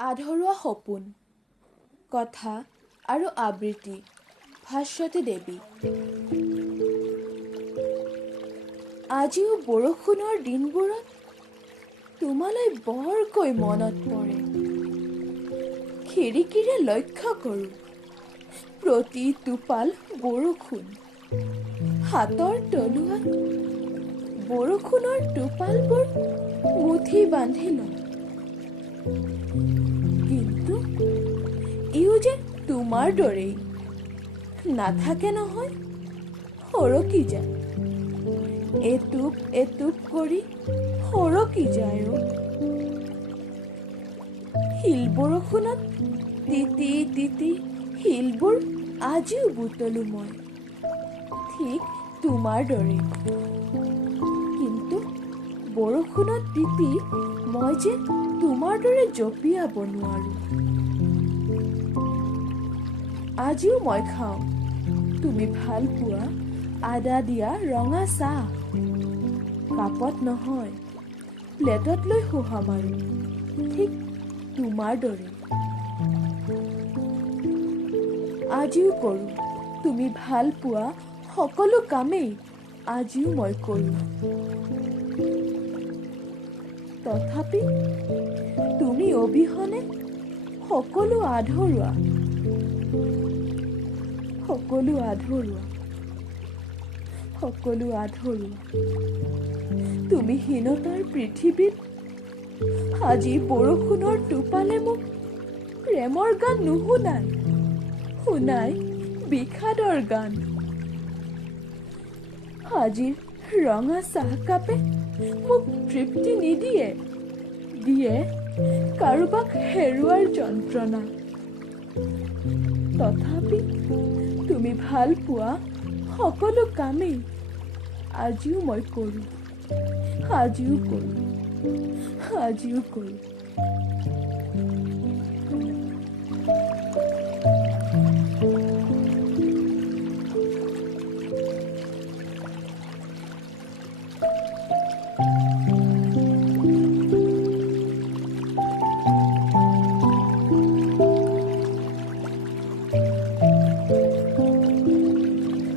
আধৰুৱা সপোন কথা আৰু আবৃত্তি ভাস্বতী দেৱী। আজিও বৰষুণৰ দিনবোৰত তোমালৈ বৰকৈ মনত পৰে। খিৰিকীৰে লক্ষ্য কৰোঁ প্ৰতি টোপাল বৰষুণ। হাতৰ তলুৱাত বৰষুণৰ টোপালবোৰ মুঠি বান্ধি লওঁ। কিন্তু ইও যে তোমাৰ দৰেই নাথাকে নহয়, সৰকি যায়। এটুপ এটুপ কৰি সৰকি যায়। শিল বৰষুণত তিতি তিতি শিলবোৰ আজিও বুটলো মই, ঠিক তোমাৰ দৰেই। কিন্তু বৰষুণত তিতি মই যে তোমাৰ দৰে জঁপিয়াব নোৱাৰোঁ। আজিও মই খাওঁ তুমি ভাল পোৱা আদা দিয়া ৰঙা চাহ। কাপত নহয়, প্লেটত লৈ শোহা মাৰোঁ, ঠিক তোমাৰ দৰে। আজিও কৰোঁ তুমি ভাল পোৱা সকলো কামেই, আজিও মই কৰোঁ। তথাপি তুমি অবিহনে সকলো আধৰুৱা, সকলো আধৰুৱা, সকলো আধৰুৱা। তুমি হীনতাৰ পৃথিৱীত আজি বৰষুণৰ টোপালে মোক প্ৰেমৰ গান নুশুনাই, শুনাই বিষাদৰ গান। আজিৰ ৰঙা চাহকাপে মোক তৃপ্তি নিদিয়ে, দিয়ে কাৰোবাক হেৰুৱাৰ যন্ত্ৰণা। তথাপি তুমি ভাল পোৱা সকলো কামেই আজিও মই কৰোঁ, আজিও কৰোঁ, আজিও কৰোঁ।